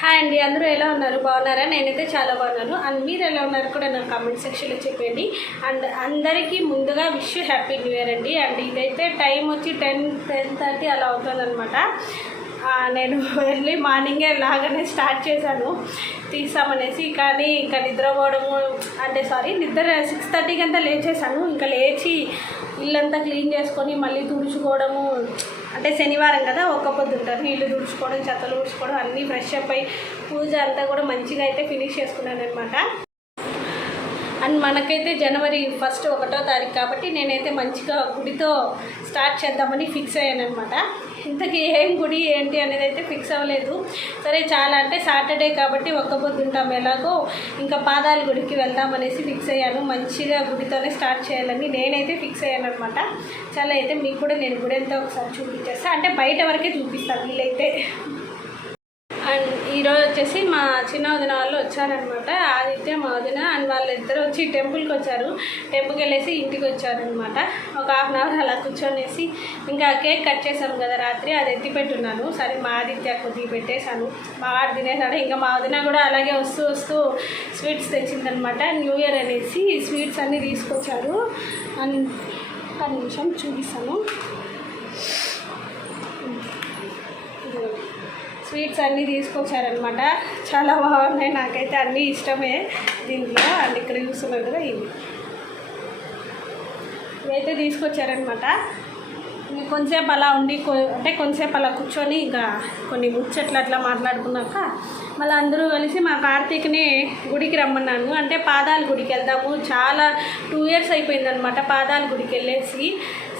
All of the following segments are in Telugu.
హాయ్ అండి, అందరూ ఎలా ఉన్నారు? బాగున్నారా? నేనైతే చాలా బాగున్నాను. అండ్ మీరు ఎలా ఉన్నారు కూడా నాకు కామెంట్ సెక్షన్లో చెప్పండి. అండ్ అందరికీ ముందుగా విష్ హ్యాపీ న్యూ ఇయర్ అండి. అండ్ ఇదైతే టైం వచ్చి 10:30 అలా అవుతుందన్నమాట. నేను ఎర్లీ మార్నింగే లాగానే స్టార్ట్ చేశాను తీసామనేసి, కానీ ఇంకా నిద్రపోవడము నిద్ర 6:30కి అంతా లేచేసాను. ఇంకా లేచి ఇల్లంతా క్లీన్ చేసుకొని మళ్ళీ తుడుచుకోవడము, అంటే శనివారం కదా ఒక్క పొద్దు ఉంటారు, ఇల్లు తుడుచుకోవడం, చెత్తలు తుడుచుకోవడం, అన్నీ ఫ్రెష్ అప్ అయ్యి పూజ అంతా కూడా మంచిగా అయితే ఫినిష్ చేసుకున్నాను అనమాట. అండ్ మనకైతే జనవరి 1వ తారీఖు కాబట్టి నేనైతే మంచిగా గుడితో స్టార్ట్ చేద్దామని ఫిక్స్ అయ్యాను అనమాట. ఇంతకీ ఏం గుడి ఏంటి అనేది అయితే ఫిక్స్ అవ్వలేదు. సరే చాలా అంటే సాటర్డే కాబట్టి ఒక్క పొద్దు ఉంటాం ఎలాగో, ఇంకా పాదాల గుడికి వెళ్దామనేసి ఫిక్స్ అయ్యాను. మంచిగా గుడితోనే స్టార్ట్ చేయాలని నేనైతే ఫిక్స్ అయ్యాను అనమాట. చాలా అయితే మీకు కూడా నేను గుడి అంతా ఒకసారి చూపించేస్తాను, అంటే బయట వరకే చూపిస్తాను వీలైతే. అండ్ ఈరోజు వచ్చేసి మా చిన్న వదిన వాళ్ళు వచ్చారనమాట. ఆదిత్య మా వదిన అండ్ వాళ్ళిద్దరు వచ్చి టెంపుల్కి వచ్చారు. టెంపుల్కి వెళ్ళేసి ఇంటికి వచ్చారనమాట. ఒక హాఫ్ అవర్ అలా కూర్చొనేసి ఇంకా కేక్ కట్ చేసాము కదా రాత్రి, అది ఎత్తి పెట్టున్నాను. సరే మా ఆదిత్య కొద్దిగా పెట్టేశాను, బాగా తినేసాడు. ఇంకా మా వదిన కూడా అలాగే వస్తూ స్వీట్స్ తెచ్చిందనమాట. న్యూ ఇయర్ అనేసి స్వీట్స్ అన్నీ తీసుకొచ్చారు. అండ్ ఒక నిమిషం చూపిస్తాను. స్వీట్స్ అన్నీ తీసుకొచ్చారనమాట. చాలా బాగున్నాయి, నాకైతే అన్నీ ఇష్టమే దీంట్లో. అండ్ ఇక్కడ చూస్తున్నారు కదా, ఇవైతే తీసుకొచ్చారనమాట. కొంచెంసేపు అలా ఉండి అంటే కొంచెంసేపు అలా కూర్చొని ఇంకా కొన్ని ముచ్చట్లు అట్లా మాట్లాడుకున్నాక మళ్ళీ అందరూ కలిసి మా కార్తీక్ని గుడికి రమ్మన్నాను. అంటే పాదాల గుడికి వెళ్దాము, చాలా 2 years అయిపోయిందనమాట పాదాల గుడికి వెళ్ళేసి.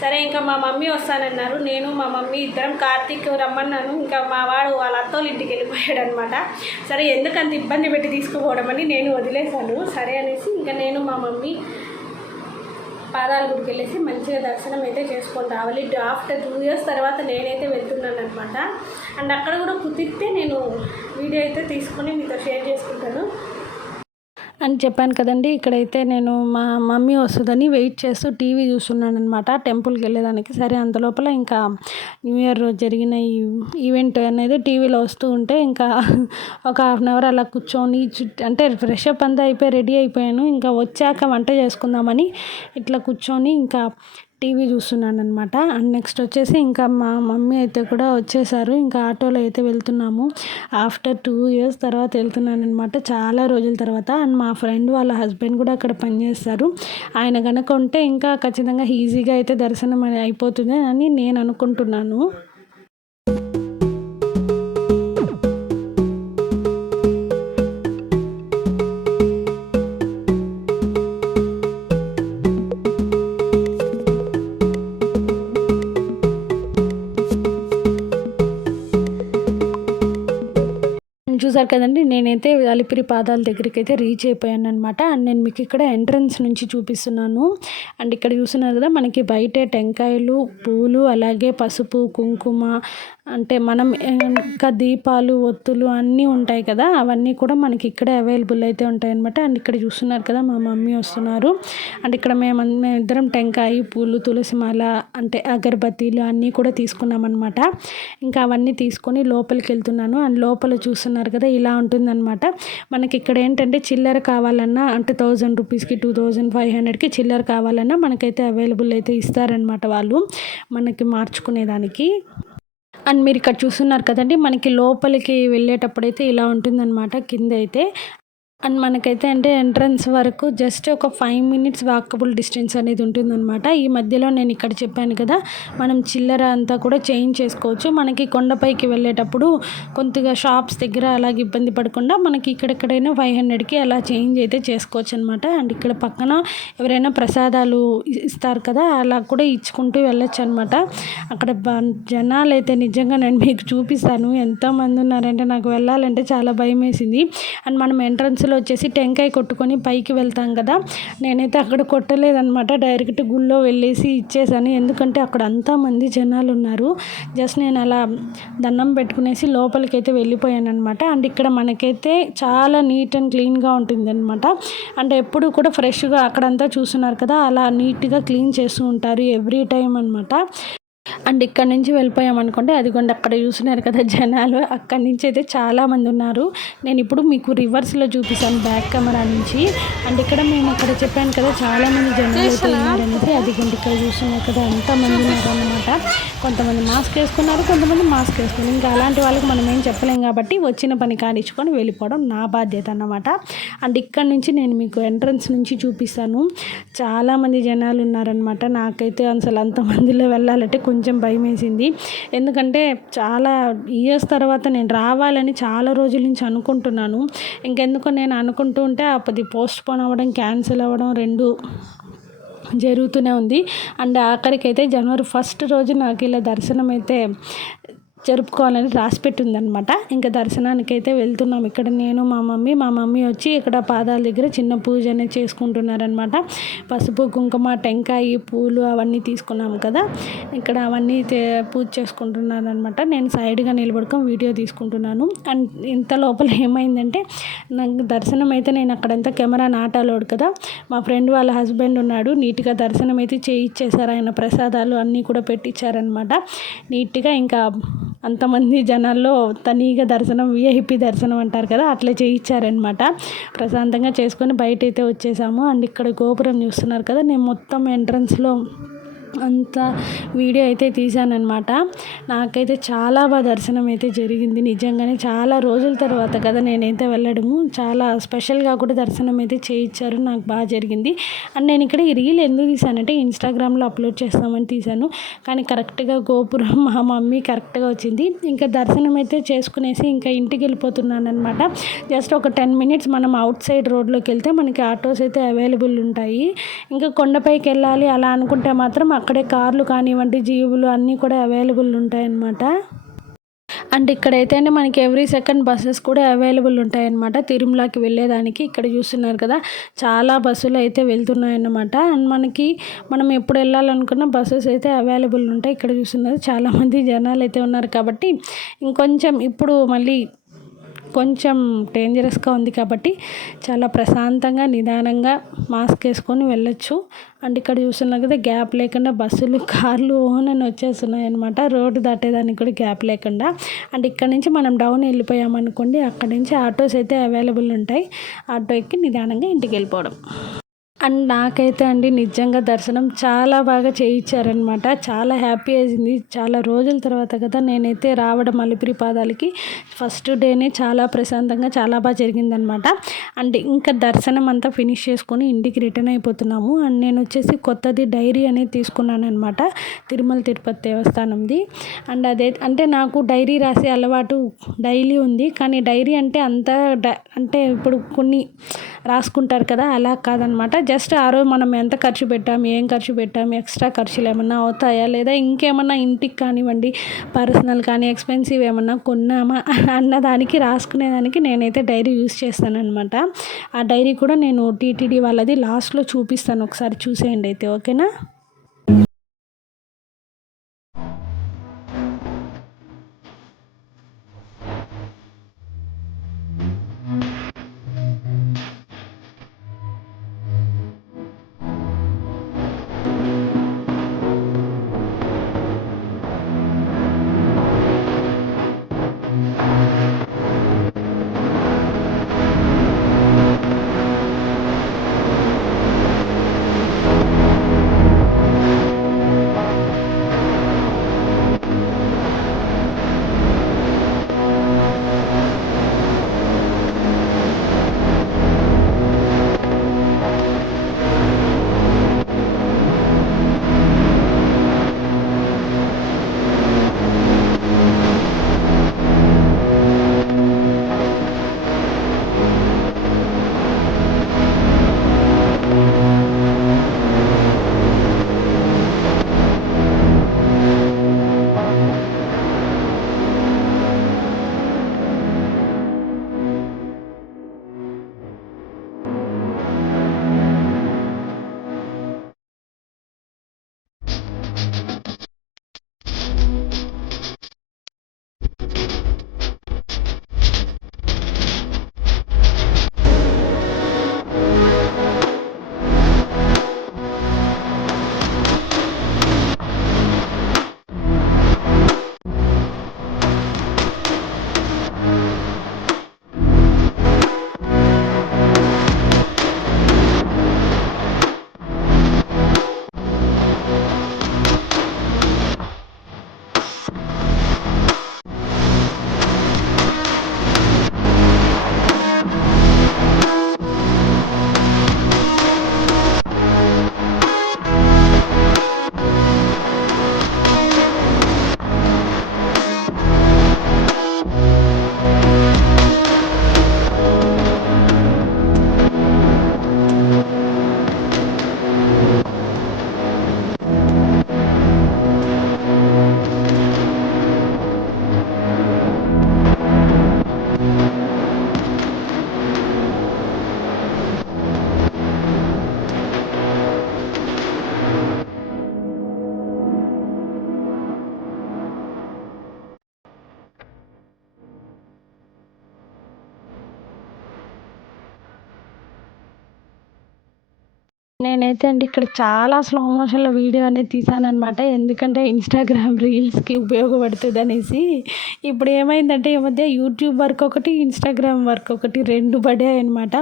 సరే ఇంకా మా మమ్మీ వస్తానన్నారు, నేను మా మమ్మీ ఇద్దరం కార్తీక్ రమ్మన్నాను. ఇంకా మా వాడు వాళ్ళ అత్తోళ్ళ ఇంటికి వెళ్ళిపోయాడు అనమాట. సరే ఎందుకు అంత ఇబ్బంది పెట్టి తీసుకుపోవడం అని నేను వదిలేశాను. సరే అనేసి ఇంకా నేను మా మమ్మీ పాదాల గుడికి వెళ్ళేసి మంచిగా దర్శనం అయితే చేసుకొని రావాలి. ఆఫ్టర్ 2 years తర్వాత నేనైతే వెళ్తున్నాను అనమాట. అండ్ అక్కడ కూడా కుదిరితే నేను వీడియో అయితే తీసుకొని మీతో షేర్ చేసుకుంటాను అని చెప్పాను కదండి. ఇక్కడైతే నేను మా మమ్మీ వస్తుందని వెయిట్ చేస్తూ టీవీ చూస్తున్నాను అనమాట టెంపుల్కి వెళ్ళేదానికి. సరే అంతలోపల ఇంకా న్యూ ఇయర్ రోజు జరిగిన ఈవెంట్ అనేది టీవీలో వస్తూ ఉంటే ఇంకా ఒక హాఫ్ అన్ అవర్ అలా కూర్చొని అంటే ఫ్రెష్ అప్ అంతా అయిపోయి రెడీ అయిపోయాను. ఇంకా వచ్చాక వంట చేసుకుందామని ఇట్లా కూర్చొని ఇంకా టీవీ చూస్తున్నాను అనమాట. అండ్ నెక్స్ట్ వచ్చేసి ఇంకా మా మమ్మీ అయితే కూడా వచ్చేసారు. ఇంకా ఆటోలో అయితే వెళ్తున్నాము. ఆఫ్టర్ 2 years తర్వాత వెళ్తున్నాను అనమాట, చాలా రోజుల తర్వాత. అండ్ మా ఫ్రెండ్ వాళ్ళ హస్బెండ్ కూడా అక్కడ పనిచేస్తారు. ఆయన కనుక ఉంటే ఇంకా ఖచ్చితంగా ఈజీగా అయితే దర్శనం అయిపోతుంది అని నేను అనుకుంటున్నాను. చూసారు కదండి, నేనైతే అలిపిరి పాదాల దగ్గరికి అయితే రీచ్ అయిపోయాను అనమాట. అండ్ నేను మీకు ఇక్కడ ఎంట్రన్స్ నుంచి చూపిస్తున్నాను. అండ్ ఇక్కడ చూస్తున్నారు కదా, మనకి బయటే టెంకాయలు, పూలు, అలాగే పసుపు, కుంకుమ, అంటే మనం ఇంకా దీపాలు, ఒత్తులు అన్నీ ఉంటాయి కదా, అవన్నీ కూడా మనకి ఇక్కడే అవైలబుల్ అయితే ఉంటాయి అనమాట. అండ్ ఇక్కడ చూస్తున్నారు కదా, మా మమ్మీ వస్తున్నారు. అండ్ ఇక్కడ మేమిద్దరం టెంకాయ, పూలు, తులసిమాల, అంటే అగరబత్తీలు అన్నీ కూడా తీసుకున్నాం అనమాట. ఇంకా అవన్నీ తీసుకొని లోపలికి వెళ్తున్నాను. అండ్ లోపల చూస్తున్నారు కదా, ఇలా ఉంటుందన్నమాట. మనకి ఇక్కడ ఏంటంటే చిల్లర కావాలన్నా, అంటే 1000 రూపీస్కి 2500కి చిల్లర కావాలన్నా మనకైతే అవైలబుల్ అయితే ఇస్తారనమాట వాళ్ళు మనకి మార్చుకునేదానికి. అండ్ మీరు ఇక్కడ చూస్తున్నారు కదండి, మనకి లోపలికి వెళ్ళేటప్పుడు అయితే ఇలా ఉంటుందన్నమాట కింద అయితే. అండ్ మనకైతే అంటే ఎంట్రన్స్ వరకు జస్ట్ ఒక 5 minutes వాకబుల్ డిస్టెన్స్ అనేది ఉంటుందన్నమాట. ఈ మధ్యలో నేను ఇక్కడ చెప్పాను కదా, మనం చిల్లర అంతా కూడా చేంజ్ చేసుకోవచ్చు. మనకి కొండపైకి వెళ్ళేటప్పుడు కొద్దిగా షాప్స్ దగ్గర అలాగే ఇబ్బంది పడకుండా మనకి ఇక్కడెక్కడైనా 500కి అలా చేంజ్ అయితే చేసుకోవచ్చు అనమాట. అండ్ ఇక్కడ పక్కన ఎవరైనా ప్రసాదాలు ఇస్తారు కదా, అలా కూడా ఇచ్చుకుంటూ వెళ్ళొచ్చు అనమాట. అక్కడ జనాలు అయితే నిజంగా నేను మీకు చూపిస్తాను ఎంతమంది ఉన్నారంటే, నాకు వెళ్ళాలంటే చాలా భయం వేసింది. అండ్ మనం ఎంట్రన్స్లో వచ్చేసి టెంకాయ కొట్టుకొని పైకి వెళ్తాం కదా, నేనైతే అక్కడ కొట్టలేదనమాట, డైరెక్ట్ గుళ్ళో వెళ్ళేసి ఇచ్చేసాను. ఎందుకంటే అక్కడ అంతా మంది జనాలు ఉన్నారు. జస్ట్ నేను అలా దండం పెట్టుకునేసి లోపలికైతే వెళ్ళిపోయాను అనమాట. అండ్ ఇక్కడ మనకైతే చాలా నీట్ అండ్ క్లీన్గా ఉంటుంది అనమాట. అంటే ఎప్పుడు కూడా ఫ్రెష్గా అక్కడంతా చూస్తున్నారు కదా, అలా నీట్గా క్లీన్ చేస్తూ ఉంటారు ఎవ్రీ టైం అనమాట. అండ్ ఇక్కడ నుంచి వెళ్ళిపోయామనుకోండి, అదిగోండి అక్కడ చూస్తున్నారు కదా జనాలు, అక్కడి నుంచి అయితే చాలామంది ఉన్నారు. నేను ఇప్పుడు మీకు రివర్స్లో చూపిస్తాను బ్యాక్ కెమెరా నుంచి. అండ్ ఇక్కడ మేము అక్కడ చెప్పాను కదా చాలామంది జనాలు అయితే ఉన్నారనేసి, అదిగోండి ఇక్కడ చూస్తున్నారు కదా ఎంతమంది ఉన్నారన్నమాట. కొంతమంది మాస్క్ వేసుకున్నారు, కొంతమంది మాస్క్ వేసుకున్నారు. ఇంకా అలాంటి వాళ్ళకి మనం ఏం చెప్పలేం కాబట్టి వచ్చిన పని కానిచ్చుకొని వెళ్ళిపోవడం నా బాధ్యత అన్నమాట. అండ్ ఇక్కడ నుంచి నేను మీకు ఎంట్రన్స్ నుంచి చూపిస్తాను. చాలామంది జనాలు ఉన్నారనమాట. నాకైతే అసలు అంతమందిలో వెళ్ళాలంటే కొంచెం భయం వేసింది. ఎందుకంటే చాలా ఇయర్స్ తర్వాత నేను రావాలని చాలా రోజుల నుంచి అనుకుంటున్నాను. ఇంకెందుకో నేను అనుకుంటూ ఉంటే అది పోస్ట్ పోన్ అవ్వడం, క్యాన్సిల్ అవ్వడం రెండు జరుగుతూనే ఉంది. అండ్ ఆఖరికైతే జనవరి 1 రోజు నాకు ఇలా దర్శనం అయితే జరుపుకోవాలని రాసిపెట్టి ఉందనమాట. ఇంకా దర్శనానికి అయితే వెళ్తున్నాం. ఇక్కడ నేను మా మమ్మీ వచ్చి ఇక్కడ పాదాల దగ్గర చిన్న పూజ అనేది చేసుకుంటున్నారనమాట. పసుపు కుంకుమ టెంకాయ పూలు అవన్నీ తీసుకున్నాం కదా, ఇక్కడ అవన్నీ పూజ చేసుకుంటున్నారనమాట. నేను సైడ్గా నిలబడుకొని వీడియో తీసుకుంటున్నాను. అండ్ ఇంత లోపల ఏమైందంటే నాకు దర్శనం అయితే నేను అక్కడంతా కెమెరా నాట్ అలౌడ్ కదా, మా ఫ్రెండ్ వాళ్ళ హస్బెండ్ ఉన్నాడు, నీట్గా దర్శనం అయితే చేయించేశారు. ఆయన ప్రసాదాలు అన్నీ కూడా పెట్టించారనమాట నీట్గా. ఇంకా అంతమంది జనాల్లో తనీగా దర్శనం, విఐపి దర్శనం అంటారు కదా, అట్లా చేయించారనమాట. ప్రశాంతంగా చేసుకొని బయట అయితే వచ్చేసాము. అండ్ ఇక్కడ గోపురం చూస్తున్నారు కదా, నేను మొత్తం ఎంట్రన్స్లో అంత వీడియో అయితే తీశానమాట. నాకైతే చాలా బాగా దర్శనం అయితే జరిగింది. నిజంగానే చాలా రోజుల తర్వాత కదా నేనైతే వెళ్ళడము, చాలా స్పెషల్గా కూడా దర్శనం అయితే చేయించారు. నాకు బాగా జరిగింది. అండ్ నేను ఇక్కడ ఈ రీల్ ఎందుకు తీశానంటే ఇన్స్టాగ్రామ్లో అప్లోడ్ చేస్తామని తీశాను. కానీ కరెక్ట్గా గోపురం మా మమ్మీ కరెక్ట్గా వచ్చింది. ఇంకా దర్శనం అయితే చేసుకునేసి ఇంకా ఇంటికి వెళ్ళిపోతున్నాను అనమాట. జస్ట్ ఒక 10 minutes మనం అవుట్ సైడ్ రోడ్లోకి వెళ్తే మనకి ఆటోస్ అయితే అవైలబుల్ ఉంటాయి. ఇంకా కొండపైకి వెళ్ళాలి అలా అనుకుంటే మాత్రం అక్కడే కార్లు కానివ్వండి, జీవులు అన్నీ కూడా అవైలబుల్ ఉంటాయన్నమాట. అండ్ ఇక్కడైతే మనకి ఎవ్రీ సెకండ్ బస్సెస్ కూడా అవైలబుల్ ఉంటాయన్నమాట తిరుమలకి వెళ్ళేదానికి. ఇక్కడ చూస్తున్నారు కదా చాలా బస్సులు అయితే వెళ్తున్నాయన్నమాట. అండ్ మనం ఎప్పుడు వెళ్ళాలనుకున్న బస్సెస్ అయితే అవైలబుల్ ఉంటాయి. ఇక్కడ చూస్తున్నారు చాలామంది జనాలు అయితే ఉన్నారు కాబట్టి ఇంకొంచెం ఇప్పుడు మళ్ళీ కొంచెం డేంజరస్గా ఉంది కాబట్టి చాలా ప్రశాంతంగా నిదానంగా మాస్క్ వేసుకొని వెళ్ళొచ్చు. అండ్ ఇక్కడ చూస్తున్నారు కదా గ్యాప్ లేకుండా బస్సులు కార్లు ఓన్ అని వచ్చేస్తున్నాయి అనమాట, రోడ్డు దాటేదానికి కూడా గ్యాప్ లేకుండా. అండ్ ఇక్కడ నుంచి మనం డౌన్ వెళ్ళిపోయామనుకోండి, అక్కడ నుంచి ఆటోస్ అయితే అవైలబుల్ ఉంటాయి. ఆటో ఎక్కి నిదానంగా ఇంటికి వెళ్ళిపోవడం. అండ్ నాకైతే అండి నిజంగా దర్శనం చాలా బాగా చేయించారనమాట. చాలా హ్యాపీ అయింది. చాలా రోజుల తర్వాత కదా నేనైతే రావడం అలిపిరి పాదాలకి. ఫస్ట్ డేనే చాలా ప్రశాంతంగా చాలా బాగా జరిగిందనమాట. అండ్ ఇంకా దర్శనం అంతా ఫినిష్ చేసుకొని ఇంటికి రిటర్న్ అయిపోతున్నాము. అండ్ నేను వచ్చేసి కొత్తది డైరీ అనేది తీసుకున్నాను అనమాట, తిరుమల తిరుపతి దేవస్థానంది. అండ్ అదే అంటే నాకు డైరీ రాసే అలవాటు డైలీ ఉంది. కానీ డైరీ అంటే అంటే ఇప్పుడు కొన్ని రాసుకుంటారు కదా, అలా కాదనమాట. జస్ట్ ఆ రోజు మనం ఎంత ఖర్చు పెట్టాం, ఏం ఖర్చు పెట్టాం, ఎక్స్ట్రా ఖర్చులు ఏమన్నా అవుతాయా లేదా ఇంకేమన్నా ఇంటికి కానివ్వండి పర్సనల్ కానీ ఎక్స్పెన్సివ్ ఏమన్నా కొన్నామా అన్నదానికి రాసుకునేదానికి నేనైతే డైరీ యూస్ చేస్తానన్నమాట. ఆ డైరీ కూడా నేను టీటీడీ వాళ్ళది లాస్ట్లో చూపిస్తాను, ఒకసారి చూసేయండి అయితే, ఓకేనా. నేనైతే అండి ఇక్కడ చాలా స్లో మోషన్‌లో వీడియో అనేది తీశాననమాట. ఎందుకంటే ఇన్‌స్టాగ్రామ్ రీల్స్‌కి ఉపయోగపడుతదనేసి. ఇప్పుడు ఏమైందంటే ఈ మధ్య యూట్యూబ్ వర్క్ ఒకటి, ఇన్‌స్టాగ్రామ్ వర్క్ ఒకటి 2 పడ్డాయనమాట.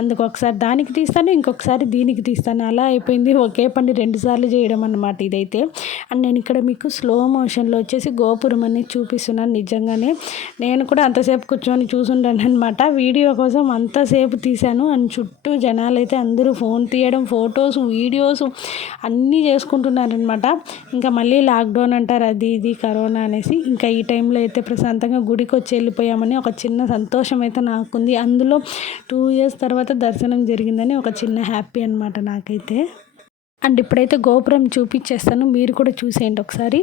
అందుకు ఒకసారి దానికి తీస్తాను, ఇంకొకసారి దీనికి తీస్తాను. అలా అయిపోయింది. ఒకే పని 2 సార్లు చేయడం అన్నమాట ఇదైతే. అండ్ నేను ఇక్కడ మీకు స్లో మోషన్‌లో వచ్చేసి గోపురం అనేది చూపిస్తున్నాను నిజంగానే. నేను కూడా అంతసేపు కూర్చొని చూసుండాననమాట. వీడియో కోసం అంతసేపు తీశాను. అండ్ చుట్టూ జనాలైతే అందరూ ఫోన్ తీయడం, ఫోటోస్, వీడియోస్ అన్నీ చేసుకుంటున్నారనమాట. ఇంకా మళ్ళీ లాక్డౌన్ అంటారు, అది ఇది కరోనా అనేసి. ఇంకా ఈ టైంలో అయితే ప్రశాంతంగా గుడికి వచ్చి వెళ్ళిపోయామని ఒక చిన్న సంతోషం అయితే నాకుంది. అందులో 2 ఇయర్స్ తర్వాత దర్శనం జరిగిందని ఒక చిన్న హ్యాపీ అనమాట నాకైతే. అండ్ ఇప్పుడైతే గోపురం చూపించేస్తాను, మీరు కూడా చూసేయండి ఒకసారి.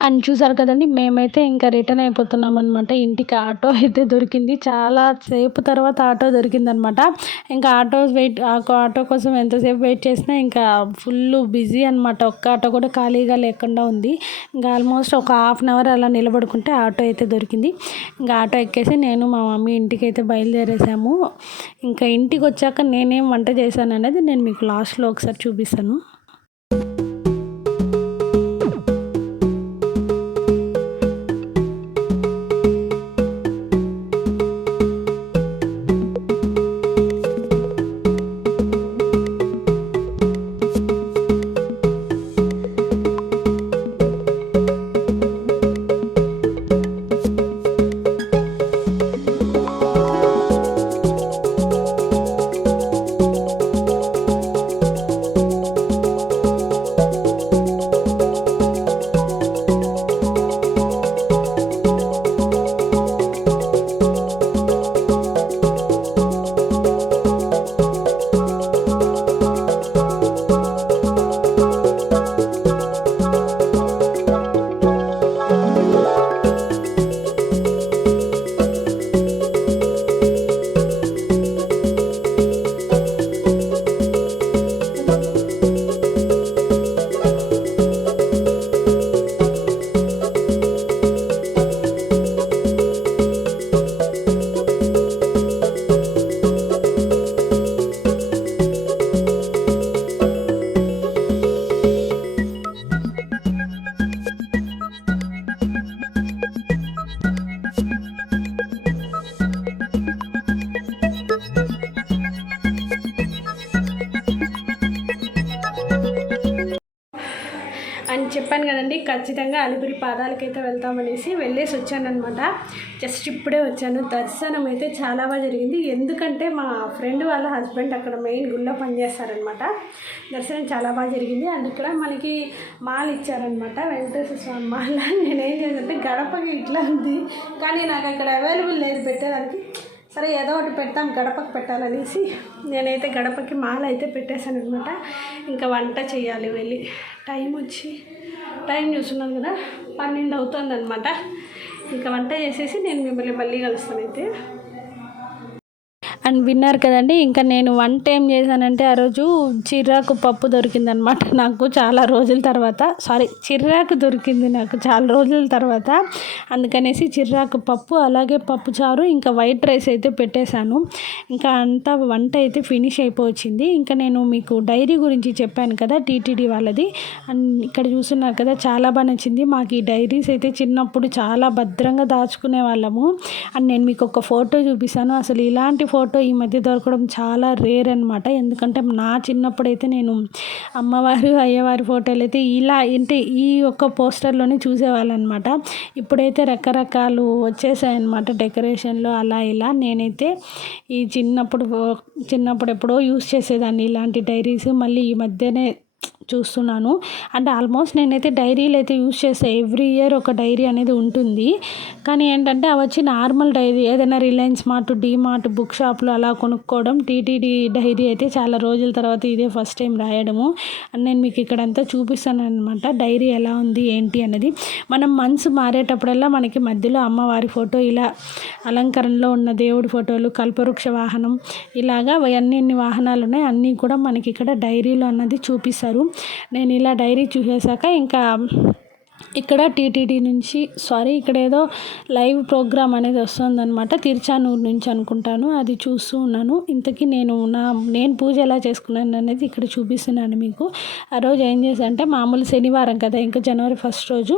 అండ్ చూసారు కదండీ! మేమైతే ఇంకా రిటర్న్ అయిపోతున్నామనమాట. ఇంటికి ఆటో అయితే దొరికింది. చాలా సేపు తర్వాత ఆటో దొరికిందనమాట. ఇంకా ఆటో కోసం ఎంతసేపు వెయిట్ చేసినా ఇంకా ఫుల్లు బిజీ అనమాట. ఒక్క ఆటో కూడా ఖాళీగా లేకుండా ఉంది. ఇంకా ఆల్మోస్ట్ ఒక హాఫ్ అన్ అవర్ అలా నిలబడుకుంటే ఆటో అయితే దొరికింది. ఇంకా ఆటో ఎక్కేసి నేను మా మమ్మీ ఇంటికైతే బయలుదేరేసాము. ఇంకా ఇంటికొచ్చాక నేనేం వంట చేశాననేది నేను మీకు లాస్ట్‌లో ఒకసారి చూపిస్తాను. చెప్పాను కదండి, ఖచ్చితంగా అలిపిరి పాదాలకైతే వెళ్తామనేసి వెళ్ళేసి వచ్చానమాట. జస్ట్ ఇప్పుడే వచ్చాను. దర్శనం అయితే చాలా బాగా జరిగింది. ఎందుకంటే మా ఫ్రెండ్ వాళ్ళ హస్బెండ్ అక్కడ మెయిన్ గుళ్ళో పనిచేస్తారనమాట. దర్శనం చాలా బాగా జరిగింది. అండ్ ఇక్కడ మనకి మాల ఇచ్చారనమాట, వెంకటేశ్వర స్వామి మాల. నేనేం చేశానంటే గడపకి ఇట్లా ఉంది, కానీ నాకు అక్కడ అవైలబుల్ లేదు పెట్టేదానికి. సరే ఏదో ఒకటి పెడతాం, గడపకి పెట్టాలనేసి నేనైతే గడపకి మాల అయితే పెట్టేశాను అనమాట. ఇంకా వంట చేయాలి వెళ్ళి. టైం చూస్తున్నాను కదా, 12 అవుతుంది అనమాట. ఇంకా వంట చేసేసి నేను మిమ్మల్ని మళ్ళీ కలుస్తాను అయితే. అండ్ విన్నారు కదండి, ఇంకా నేను వంట ఏం చేశానంటే ఆ రోజు చిర్రాకు పప్పు దొరికిందనమాట నాకు చాలా రోజుల తర్వాత. చిర్రాకు దొరికింది నాకు చాలా రోజుల తర్వాత. అందుకనేసి చిర్రాకు పప్పు, అలాగే పప్పు చారు, ఇంకా వైట్ రైస్ అయితే పెట్టేశాను. ఇంకా అంతా వంట అయితే ఫినిష్ అయిపోయింది. ఇంకా నేను మీకు డైరీ గురించి చెప్పాను కదా, టీటీడీ వాళ్ళది. అండ్ ఇక్కడ చూస్తున్నారు కదా, చాలా బాగా నచ్చింది. మాకు ఈ డైరీస్ అయితే చిన్నప్పుడు చాలా భద్రంగా దాచుకునే వాళ్ళము. అండ్ నేను మీకు ఒక ఫోటో చూపిస్తాను. అసలు ఇలాంటి ఫోటో ఈ మధ్య దొరకడం చాలా రేర్ అనమాట. ఎందుకంటే నా చిన్నప్పుడైతే నేను అమ్మవారు అయ్యవారి ఫోటోలు అయితే ఇలా అంటే ఈ ఒక్క పోస్టర్లోనే చూసేవాళ్ళం అనమాట. ఇప్పుడైతే రకరకాలు వచ్చేసాయన్నమాట డెకరేషన్లో అలా ఇలా. నేనైతే ఈ చిన్నప్పుడు ఎప్పుడో యూస్ చేసేదాన్ని ఇలాంటి డైరీస్. మళ్ళీ ఈ మధ్యనే చూస్తున్నాను. అంటే ఆల్మోస్ట్ నేనైతే డైరీలు అయితే యూజ్ చేస్తాను. ఎవ్రీ ఇయర్ ఒక డైరీ అనేది ఉంటుంది. కానీ ఏంటంటే అవి వచ్చి నార్మల్ డైరీ, ఏదైనా రిలయన్స్ మార్ట్, డీమార్ట్, బుక్ షాప్లో అలా కొనుక్కోవడం. టీటీడీ డైరీ అయితే చాలా రోజుల తర్వాత ఇదే ఫస్ట్ టైం రాయడము. అండ్ నేను మీకు ఇక్కడంతా చూపిస్తాను అనమాట డైరీ ఎలా ఉంది ఏంటి అనేది. మనం మనసు మారేటప్పుడల్లా మనకి మధ్యలో అమ్మవారి ఫోటో, ఇలా అలంకరణలో ఉన్న దేవుడి ఫోటోలు, కల్పవృక్ష వాహనం, ఇలాగా ఎన్ని వాహనాలు ఉన్నాయి అన్నీ కూడా మనకి ఇక్కడ డైరీలో అన్నది చూపిస్తారు. నేను ఇలా డైరీ చూసేసాక ఇంకా ఇక్కడ టీటీడీ నుంచి ఇక్కడ ఏదో లైవ్ ప్రోగ్రామ్ అనేది వస్తుందన్నమాట, తిరుచానూరు నుంచి అనుకుంటాను. అది చూస్తూ ఉన్నాను. ఇంతకీ నేను పూజ ఎలా చేసుకున్నాను అనేది ఇక్కడ చూపిస్తున్నాను మీకు. ఆ రోజు ఏం చేశానంటే, మామూలు శనివారం కదా, ఇంకా జనవరి 1 రోజు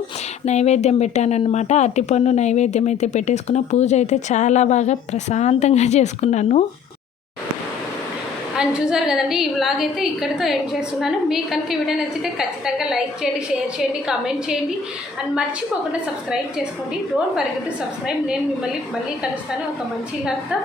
నైవేద్యం పెట్టానన్నమాట. అరటిపండు నైవేద్యం అయితే పెట్టేసుకున్న. పూజ అయితే చాలా బాగా ప్రశాంతంగా చేసుకున్నాను. అండ్ చూసారు కదండి, ఈ వ్లాగ్ అయితే ఇక్కడితో ఎండ్ చేస్తున్నాను. మీకు కనుక ఈ వీడియో నచ్చితే ఖచ్చితంగా లైక్ చేయండి, షేర్ చేయండి, కామెంట్ చేయండి. అండ్ మర్చిపోకుండా సబ్స్క్రైబ్ చేసుకోండి. Don't forget to subscribe. నేను మిమ్మల్ని మళ్ళీ కలుస్తాను ఒక మంచి వ్లాగ్తో.